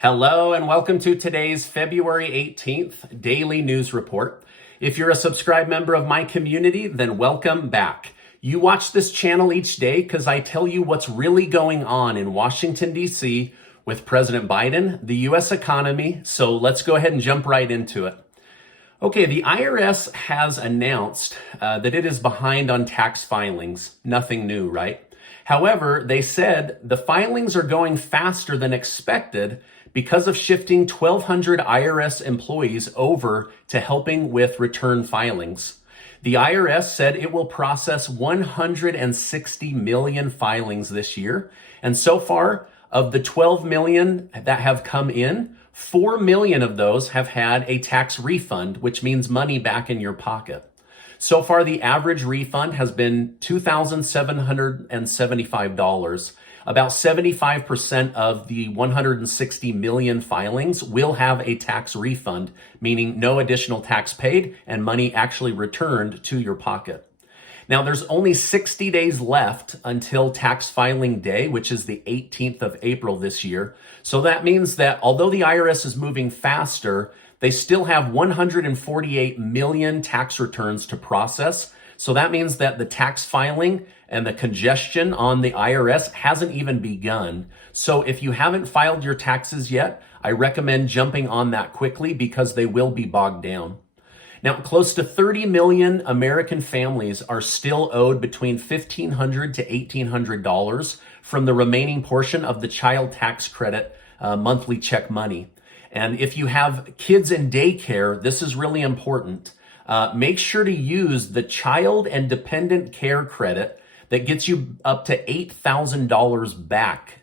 Hello and welcome to today's February 18th Daily News Report. If you're a subscribed member of my community, then welcome back. You watch this channel each day because I tell you what's really going on in Washington, D.C. with President Biden, the U.S. economy. So let's go ahead and jump right into it. Okay, the IRS has announced that it is behind on tax filings. Nothing new, right? However, they said the filings are going faster than expected because of shifting 1,200 IRS employees over to helping with return filings. The IRS said it will process 160 million filings this year. And so far, of the 12 million that have come in, 4 million of those have had a tax refund, which means money back in your pocket. So far, the average refund has been $2,775. About 75% of the 160 million filings will have a tax refund, meaning no additional tax paid and money actually returned to your pocket. Now, there's only 60 days left until tax filing day, which is the 18th of April this year. So that means that although the IRS is moving faster, they still have 148 million tax returns to process. So that means that the tax filing and the congestion on the IRS hasn't even begun. So if you haven't filed your taxes yet, I recommend jumping on that quickly because they will be bogged down. Now, close to 30 million American families are still owed between $1,500 to $1,800 from the remaining portion of the child tax credit monthly check money. And if you have kids in daycare, this is really important. Make sure to use the child and dependent care credit that gets you up to $8,000 back.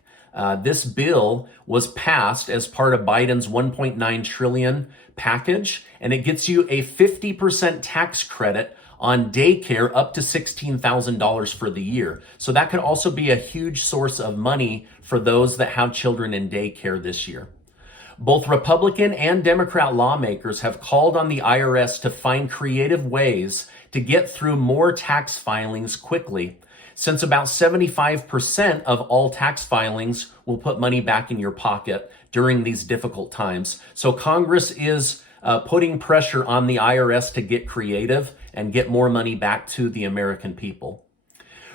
This bill was passed as part of Biden's $1.9 trillion package, and it gets you a 50% tax credit on daycare up to $16,000 for the year. So that could also be a huge source of money for those that have children in daycare this year. Both Republican and Democrat lawmakers have called on the IRS to find creative ways to get through more tax filings quickly, since about 75% of all tax filings will put money back in your pocket during these difficult times. So Congress is putting pressure on the IRS to get creative and get more money back to the American people.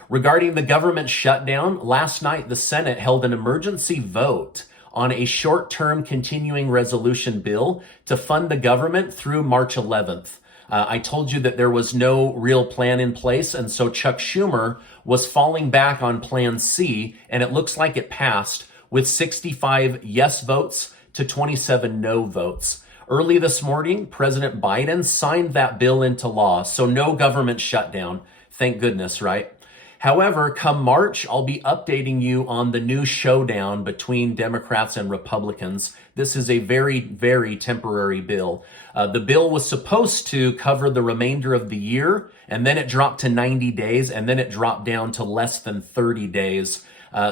Regarding the government shutdown, last night the Senate held an emergency vote on a short-term continuing resolution bill to fund the government through March 11th. I told you that there was no real plan in place, and so Chuck Schumer was falling back on Plan C, and it looks like it passed with 65 yes votes to 27 no votes. Early this morning, President Biden signed that bill into law, so no government shutdown. Thank goodness, right? However, come March, I'll be updating you on the new showdown between Democrats and Republicans. This is a very, very temporary bill. The bill was supposed to cover the remainder of the year, and then it dropped to 90 days, and then it dropped down to less than 30 days.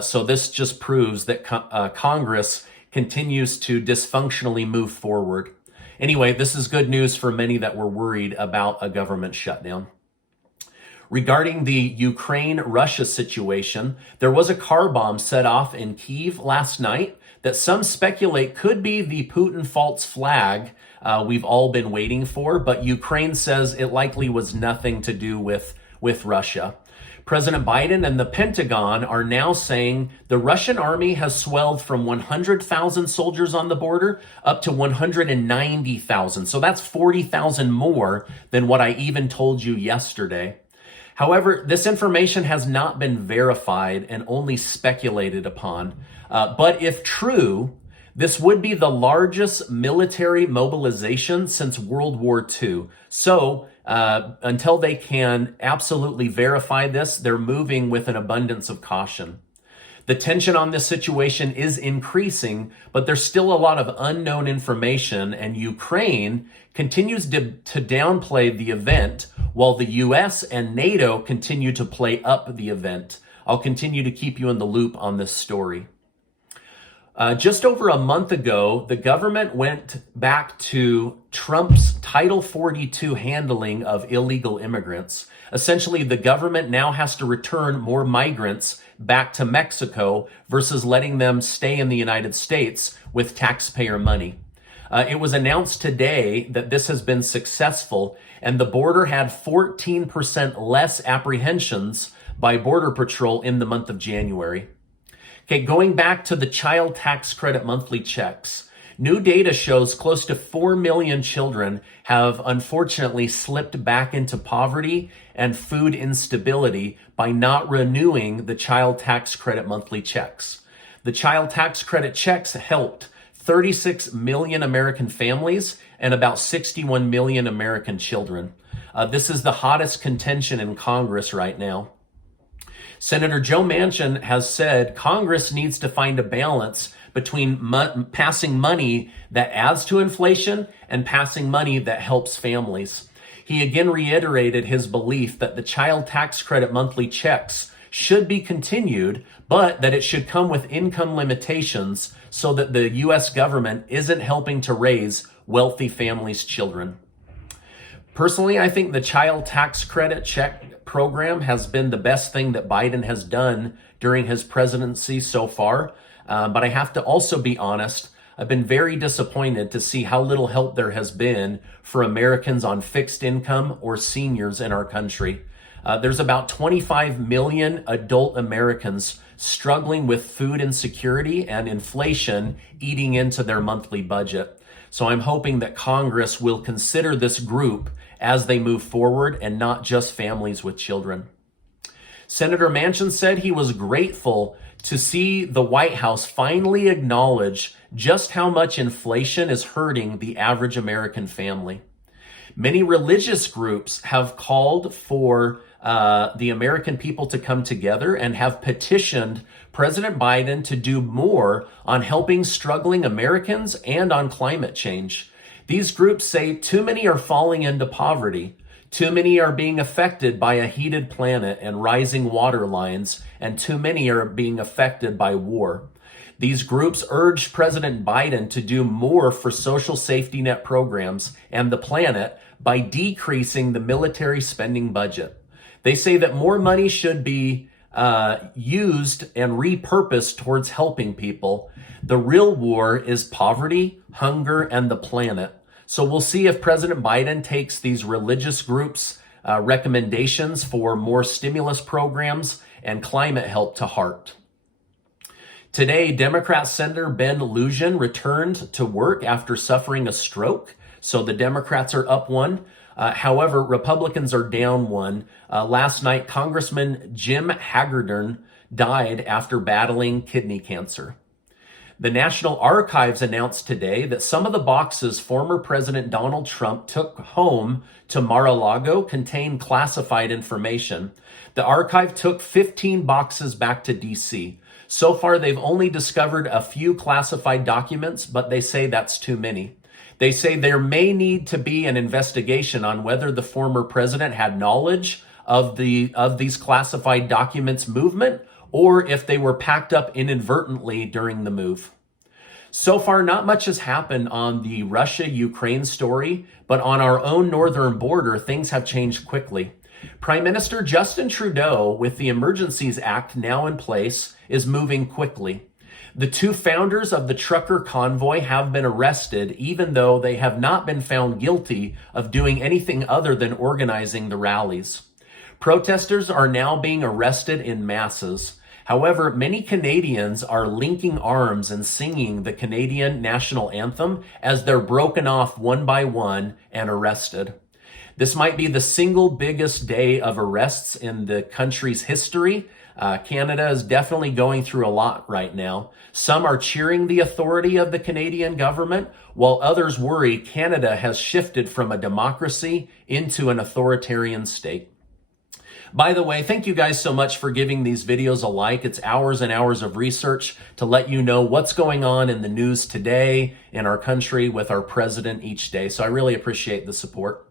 So this just proves that Congress continues to dysfunctionally move forward. Anyway, this is good news for many that were worried about a government shutdown. Regarding the Ukraine-Russia situation, there was a car bomb set off in Kyiv last night that some speculate could be the Putin false flag we've all been waiting for, but Ukraine says it likely was nothing to do with Russia. President Biden and the Pentagon are now saying the Russian army has swelled from 100,000 soldiers on the border up to 190,000. So that's 40,000 more than what I even told you yesterday. However, this information has not been verified and only speculated upon. But if true, this would be the largest military mobilization since World War II. So until they can absolutely verify this, they're moving with an abundance of caution. The tension on this situation is increasing, but there's still a lot of unknown information, and Ukraine continues to downplay the event while the US and NATO continue to play up the event. I'll continue to keep you in the loop on this story. Just over a month ago, the government went back to Trump's Title 42 handling of illegal immigrants. Essentially, the government now has to return more migrants back to Mexico versus letting them stay in the United States with taxpayer money. It was announced today that this has been successful, and the border had 14% less apprehensions by Border Patrol in the month of January. Okay, going back to the child tax credit monthly checks, new data shows close to 4 million children have unfortunately slipped back into poverty and food instability by not renewing the child tax credit monthly checks. The child tax credit checks helped 36 million American families and about 61 million American children. This is the hottest contention in Congress right now. Senator Joe Manchin has said Congress needs to find a balance between passing money that adds to inflation and passing money that helps families. He again reiterated his belief that the child tax credit monthly checks should be continued, but that it should come with income limitations so that the U.S. government isn't helping to raise wealthy families' children. Personally, I think the child tax credit check program has been the best thing that Biden has done during his presidency so far. But I have to also be honest, I've been very disappointed to see how little help there has been for Americans on fixed income or seniors in our country. There's about 25 million adult Americans struggling with food insecurity and inflation eating into their monthly budget. So I'm hoping that Congress will consider this group as they move forward and not just families with children. Senator Manchin said he was grateful to see the White House finally acknowledge just how much inflation is hurting the average American family. Many religious groups have called for the American people to come together and have petitioned President Biden to do more on helping struggling Americans and on climate change. These groups say too many are falling into poverty. Too many are being affected by a heated planet and rising water lines, and too many are being affected by war. These groups urge President Biden to do more for social safety net programs and the planet by decreasing the military spending budget. They say that more money should be used and repurposed towards helping people. The real war is poverty, hunger, and the planet. So we'll see if President Biden takes these religious groups' recommendations for more stimulus programs and climate help to heart. Today, Democrat Senator Ben Lujan returned to work after suffering a stroke. So the Democrats are up one. However, Republicans are down one. Last night, Congressman Jim Hagedorn died after battling kidney cancer. The National Archives announced today that some of the boxes former President Donald Trump took home to Mar-a-Lago contain classified information. The archive took 15 boxes back to D.C. So far, they've only discovered a few classified documents, but they say that's too many. They say there may need to be an investigation on whether the former president had knowledge of these classified documents movement, or if they were packed up inadvertently during the move. So far, not much has happened on the Russia-Ukraine story, but on our own northern border, things have changed quickly. Prime Minister Justin Trudeau, with the Emergencies Act now in place, is moving quickly. The two founders of the trucker convoy have been arrested, even though they have not been found guilty of doing anything other than organizing the rallies. Protesters are now being arrested in masses. However, many Canadians are linking arms and singing the Canadian national anthem as they're broken off one by one and arrested. This might be the single biggest day of arrests in the country's history. Canada is definitely going through a lot right now. Some are cheering the authority of the Canadian government, while others worry Canada has shifted from a democracy into an authoritarian state. By the way, thank you guys so much for giving these videos a like. It's hours and hours of research to let you know what's going on in the news today in our country with our president each day. So I really appreciate the support.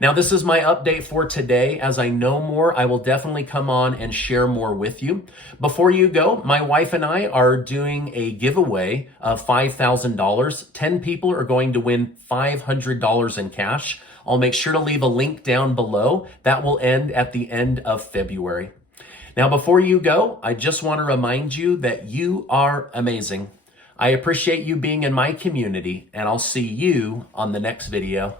Now, this is my update for today. As I know more, I will definitely come on and share more with you. Before you go, my wife and I are doing a giveaway of $5,000. 10 people are going to win $500 in cash. I'll make sure to leave a link down below. That will end at the end of February. Now, before you go, I just want to remind you that you are amazing. I appreciate you being in my community, and I'll see you on the next video.